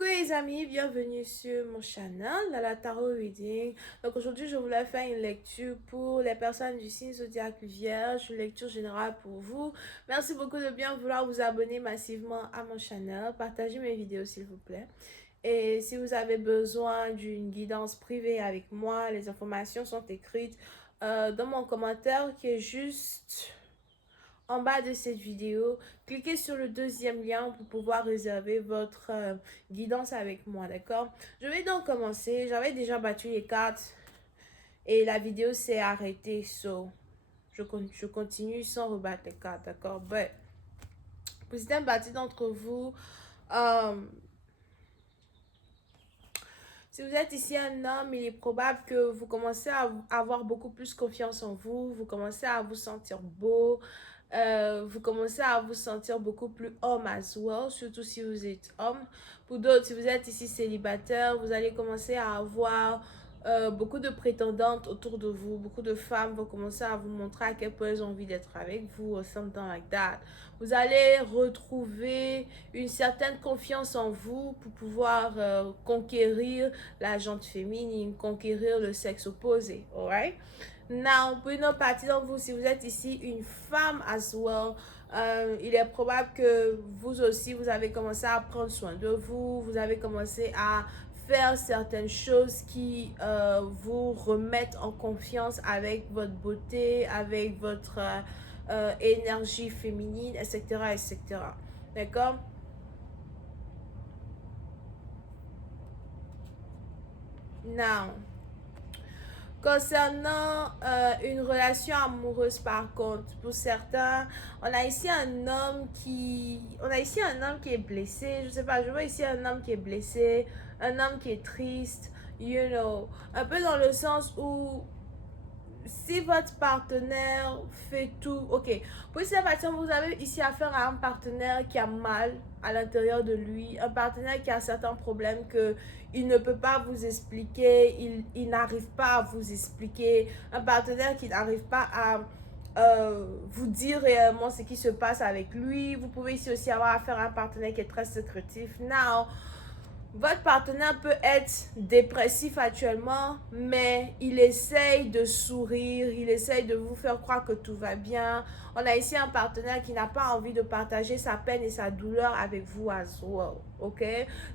Coucou les amis, bienvenue sur mon channel dans la Tarot Reading. Donc aujourd'hui je voulais faire une lecture pour les personnes du signe zodiaque Vierge, une lecture générale pour vous. Merci beaucoup de bien vouloir vous abonner massivement à mon channel, partagez mes vidéos s'il vous plaît. Et si vous avez besoin d'une guidance privée avec moi, les informations sont écrites dans mon commentaire qui est juste en bas de cette vidéo. Cliquez sur le deuxième lien pour pouvoir réserver votre guidance avec moi, d'accord? Je vais donc commencer. J'avais déjà battu les cartes et la vidéo s'est arrêtée. So, je continue sans rebattre les cartes, d'accord? But, pour certaines parties d'entre vous, si vous êtes ici un homme, il est probable que vous commencez à avoir beaucoup plus confiance en vous. Vous commencez à vous sentir beau. Vous commencez à vous sentir beaucoup plus homme as well, surtout si vous êtes homme. Pour d'autres, si vous êtes ici célibataire, vous allez commencer à avoir beaucoup de prétendantes autour de vous. Beaucoup de femmes vont commencer à vous montrer à quel point elles ont envie d'être avec vous or something like that. Vous allez retrouver une certaine confiance en vous pour pouvoir conquérir la jante féminine, conquérir le sexe opposé, alright? Now, pour une autre partie d'entre vous, si vous êtes ici une femme as well, il est probable que vous aussi, vous avez commencé à prendre soin de vous, vous avez commencé à faire certaines choses qui vous remettent en confiance avec votre beauté, avec votre énergie féminine, etc., etc. D'accord? Now, concernant une relation amoureuse par contre, pour certains, on a ici un homme qui est blessé, je sais pas, je vois ici un homme qui est blessé, un homme qui est triste, you know, un peu dans le sens où si votre partenaire fait tout, ok, pour cette personne, vous avez ici affaire à un partenaire qui a mal à l'intérieur de lui, un partenaire qui a certains problèmes que il ne peut pas vous expliquer, il n'arrive pas à vous expliquer, un partenaire qui n'arrive pas à vous dire réellement ce qui se passe avec lui. Vous pouvez ici aussi avoir affaire à un partenaire qui est très secrétif. Now, votre partenaire peut être dépressif actuellement, mais il essaye de sourire, il essaye de vous faire croire que tout va bien. On a ici un partenaire qui n'a pas envie de partager sa peine et sa douleur avec vous as well, ok?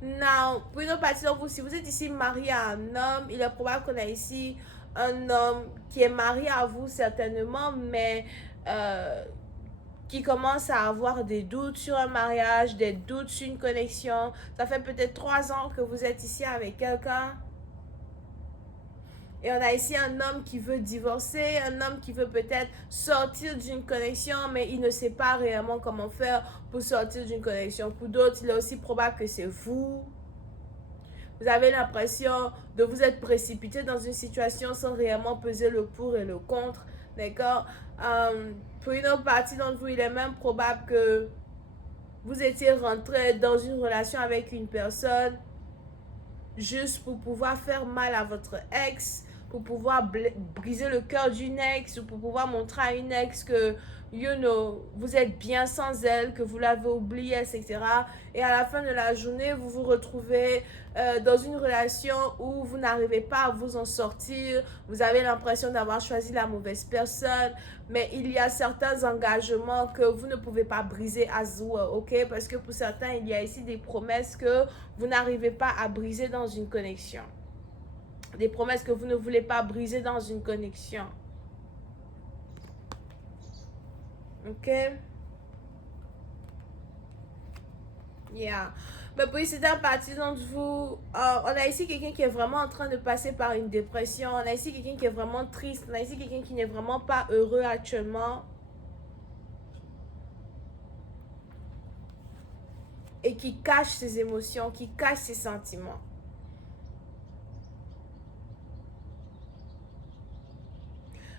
Now, pour une autre partie d'entre vous, si vous êtes ici marié à un homme, il est probable qu'on a ici un homme qui est marié à vous certainement, mais qui commence à avoir des doutes sur un mariage, des doutes sur une connexion. Ça fait peut-être 3 ans que vous êtes ici avec quelqu'un. Et on a ici un homme qui veut divorcer, un homme qui veut peut-être sortir d'une connexion, mais il ne sait pas réellement comment faire pour sortir d'une connexion. Pour d'autres, il est aussi probable que c'est vous. Vous avez l'impression de vous être précipité dans une situation sans réellement peser le pour et le contre. D'accord? Pour une autre partie d'entre vous, il est même probable que vous étiez rentré dans une relation avec une personne juste pour pouvoir faire mal à votre ex, pour pouvoir briser le cœur d'une ex, ou pour pouvoir montrer à une ex que, you know, vous êtes bien sans elle, que vous l'avez oubliée, etc. Et à la fin de la journée, vous vous retrouvez dans une relation où vous n'arrivez pas à vous en sortir, vous avez l'impression d'avoir choisi la mauvaise personne, mais il y a certains engagements que vous ne pouvez pas briser as well, ok? Parce que pour certains, il y a ici des promesses que vous n'arrivez pas à briser dans une connexion. Des promesses que vous ne voulez pas briser dans une connexion. Ok? Yeah. Mais pour certaines parties d'entre vous, on a ici quelqu'un qui est vraiment en train de passer par une dépression. On a ici quelqu'un qui est vraiment triste. On a ici quelqu'un qui n'est vraiment pas heureux actuellement. Et qui cache ses émotions, qui cache ses sentiments.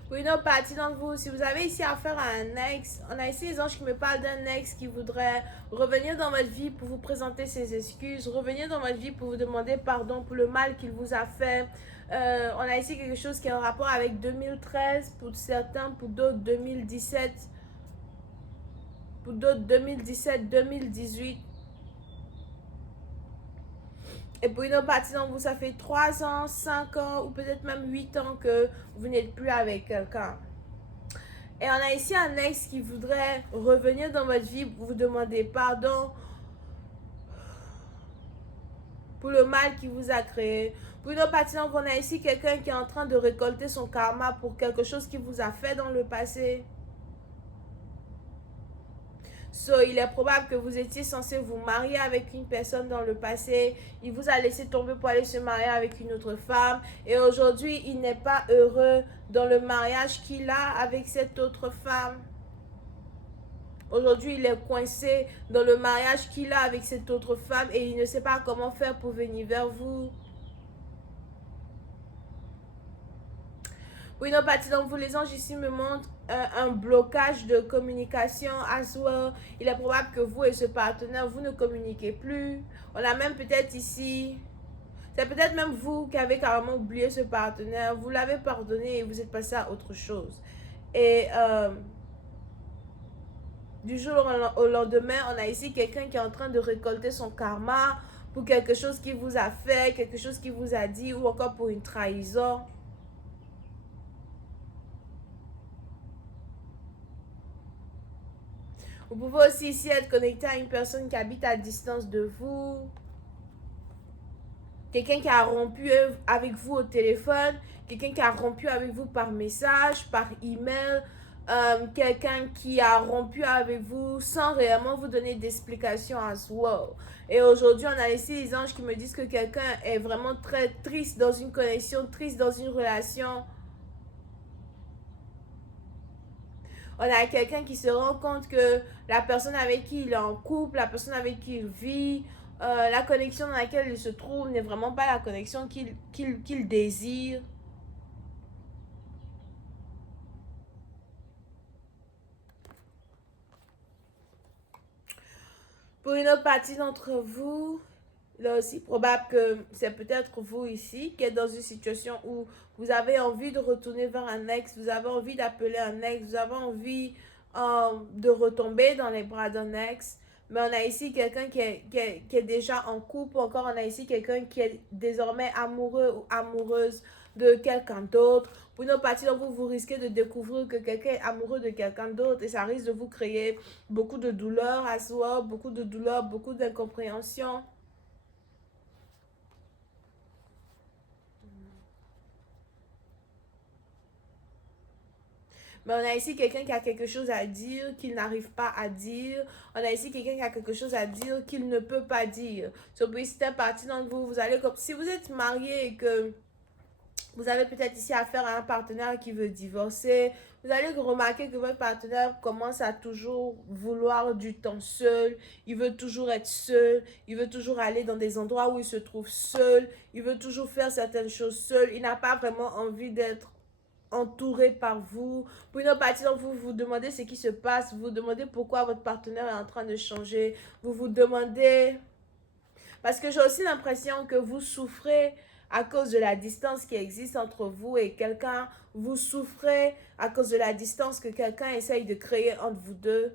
Pour une autre partie d'entre vous, si vous avez ici affaire à un ex, on a ici les anges qui me parlent d'un ex qui voudrait revenir dans votre vie pour vous présenter ses excuses, revenir dans votre vie pour vous demander pardon pour le mal qu'il vous a fait. On a ici quelque chose qui est en rapport avec 2013 pour certains, pour d'autres 2017, pour d'autres 2017, 2018. Et pour une autre partie d'entre vous, ça fait 3 ans, 5 ans ou peut-être même 8 ans que vous n'êtes plus avec quelqu'un. Et on a ici un ex qui voudrait revenir dans votre vie, vous demander pardon pour le mal qu'il vous a créé. Pour une autre partie d'entre vous, on a ici quelqu'un qui est en train de récolter son karma pour quelque chose qu'il vous a fait dans le passé. Il est probable que vous étiez censé vous marier avec une personne dans le passé. Il vous a laissé tomber pour aller se marier avec une autre femme. Et aujourd'hui, il n'est pas heureux dans le mariage qu'il a avec cette autre femme. Aujourd'hui, il est coincé dans le mariage qu'il a avec cette autre femme et il ne sait pas comment faire pour venir vers vous. Pour une autre partie d'entre vous, les anges ici me montrent un blocage de communication as well. Il est probable que vous et ce partenaire, vous ne communiquez plus. On a même peut-être ici, c'est peut-être même vous qui avez carrément oublié ce partenaire. Vous l'avez pardonné et vous êtes passé à autre chose. Et du jour au lendemain, on a ici quelqu'un qui est en train de récolter son karma pour quelque chose qu'il vous a fait, quelque chose qu'il vous a dit ou encore pour une trahison. Vous pouvez aussi ici être connecté à une personne qui habite à distance de vous. Quelqu'un qui a rompu avec vous au téléphone. Quelqu'un qui a rompu avec vous par message, par email. Quelqu'un qui a rompu avec vous sans réellement vous donner d'explication as well. Et aujourd'hui, on a ici les anges qui me disent que quelqu'un est vraiment très triste dans une connexion, triste dans une relation. On a quelqu'un qui se rend compte que la personne avec qui il est en couple, la personne avec qui il vit, la connexion dans laquelle il se trouve n'est vraiment pas la connexion qu'il désire. Pour une autre partie d'entre vous, là aussi, probable que c'est peut-être vous ici qui êtes dans une situation où vous avez envie de retourner vers un ex, vous avez envie d'appeler un ex, vous avez envie de retomber dans les bras d'un ex. Mais on a ici quelqu'un qui est déjà en couple, ou encore on a ici quelqu'un qui est désormais amoureux ou amoureuse de quelqu'un d'autre. Pour une autre partie d'entre vous, vous risquez de découvrir que quelqu'un est amoureux de quelqu'un d'autre et ça risque de vous créer beaucoup de douleur à soi, beaucoup de douleur, beaucoup d'incompréhension. Mais on a ici quelqu'un qui a quelque chose à dire qu'il n'arrive pas à dire. On a ici quelqu'un qui a quelque chose à dire qu'il ne peut pas dire. So, puis c'est un parti d'entre vous, vous allez comme si vous êtes marié et que vous avez peut-être ici affaire à un partenaire qui veut divorcer. Vous allez remarquer que votre partenaire commence à toujours vouloir du temps seul. Il veut toujours être seul. Il veut toujours aller dans des endroits où il se trouve seul. Il veut toujours faire certaines choses seul. Il n'a pas vraiment envie d'être entouré par vous. Pour une autre partie d'entre vous, vous vous demandez ce qui se passe. Vous vous demandez pourquoi votre partenaire est en train de changer. Vous vous demandez... Parce que j'ai aussi l'impression que vous souffrez à cause de la distance qui existe entre vous et quelqu'un. Vous souffrez à cause de la distance que quelqu'un essaye de créer entre vous deux.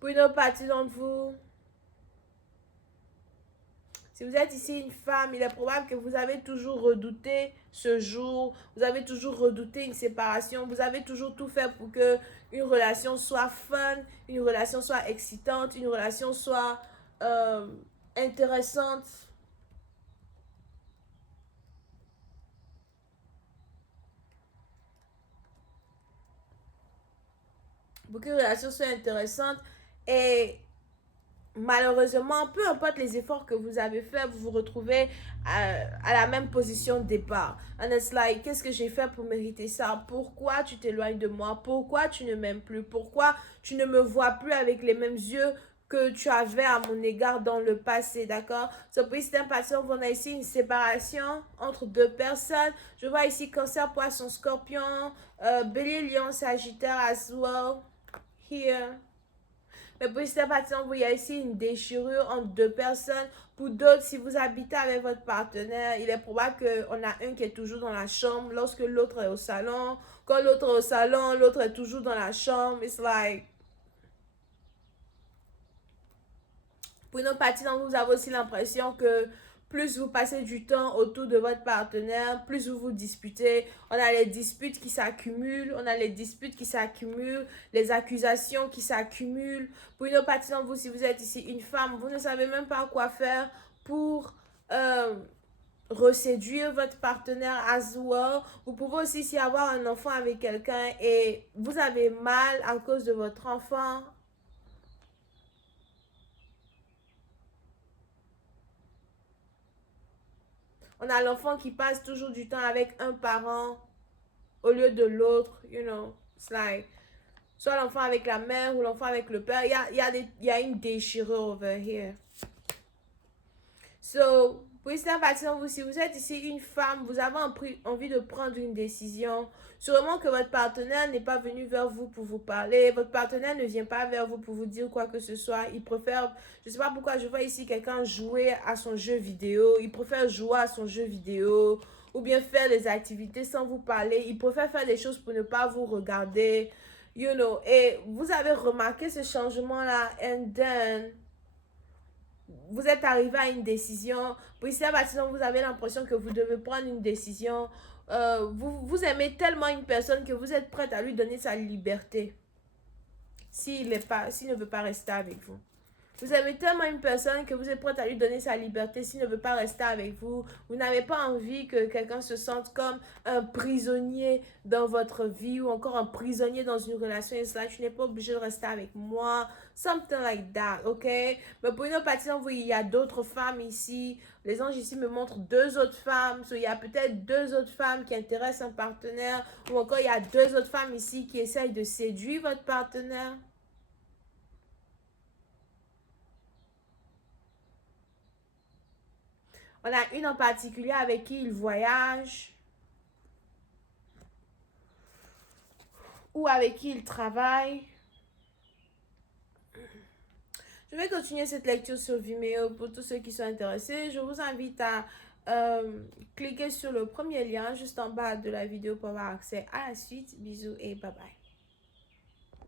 Pour une autre partie d'entre vous, si vous êtes ici une femme, il est probable que vous avez toujours redouté ce jour, vous avez toujours redouté une séparation, vous avez toujours tout fait pour que une relation soit fun, une relation soit excitante, une relation soit intéressante. Pour qu'une relation soit intéressante et malheureusement, peu importe les efforts que vous avez faits, vous vous retrouvez à la même position de départ. And it's like, qu'est-ce que j'ai fait pour mériter ça? Pourquoi tu t'éloignes de moi? Pourquoi tu ne m'aimes plus? Pourquoi tu ne me vois plus avec les mêmes yeux que tu avais à mon égard dans le passé, d'accord? Puis c'est un patient, on a ici une séparation entre deux personnes. Je vois ici Cancer, Poisson, Scorpion, Bélier, Lion, Sagittaire as well. Here. Mais pour certains partisans, il y a ici une déchirure entre deux personnes. Pour d'autres, si vous habitez avec votre partenaire, il est probable qu'on a un qui est toujours dans la chambre lorsque l'autre est au salon. Quand l'autre est au salon, l'autre est toujours dans la chambre. It's like... Pour une autre partie d'entre vous, vous avez aussi l'impression que plus vous passez du temps autour de votre partenaire, plus vous vous disputez. On a les disputes qui s'accumulent, on a les disputes qui s'accumulent, les accusations qui s'accumulent. Pour une autre partie d'entre vous, si vous êtes ici une femme, vous ne savez même pas quoi faire pour reséduire votre partenaire as well. Vous pouvez aussi ici avoir un enfant avec quelqu'un et vous avez mal à cause de votre enfant. On a l'enfant qui passe toujours du temps avec un parent au lieu de l'autre, you know. It's like, soit l'enfant avec la mère ou l'enfant avec le père. Il y a une déchirure over here. So, pour cette partie, si vous êtes ici une femme, vous avez envie de prendre une décision. Sûrement que votre partenaire n'est pas venu vers vous pour vous parler. Votre partenaire ne vient pas vers vous pour vous dire quoi que ce soit. Il préfère, je ne sais pas pourquoi je vois ici quelqu'un jouer à son jeu vidéo. Il préfère jouer à son jeu vidéo ou bien faire des activités sans vous parler. Il préfère faire des choses pour ne pas vous regarder. You know, et vous avez remarqué ce changement-là. And then, vous êtes arrivé à une décision. Puis c'est à partir vous avez l'impression que vous devez prendre une décision. Vous aimez tellement une personne que vous êtes prête à lui donner sa liberté. S'il ne veut pas rester avec vous. Vous aimez tellement une personne que vous êtes prête à lui donner sa liberté s'il ne veut pas rester avec vous. Vous n'avez pas envie que quelqu'un se sente comme un prisonnier dans votre vie ou encore un prisonnier dans une relation. Et cela, tu n'es pas obligé de rester avec moi. Something like that, ok? Mais pour une autre partie, il y a d'autres femmes ici. Les anges ici me montrent deux autres femmes. So, il y a peut-être deux autres femmes qui intéressent un partenaire. Ou encore, il y a deux autres femmes ici qui essayent de séduire votre partenaire. On a une en particulier avec qui il voyage ou avec qui il travaille. Je vais continuer cette lecture sur Vimeo pour tous ceux qui sont intéressés. Je vous invite à cliquer sur le premier lien juste en bas de la vidéo pour avoir accès à la suite. Bisous et bye bye.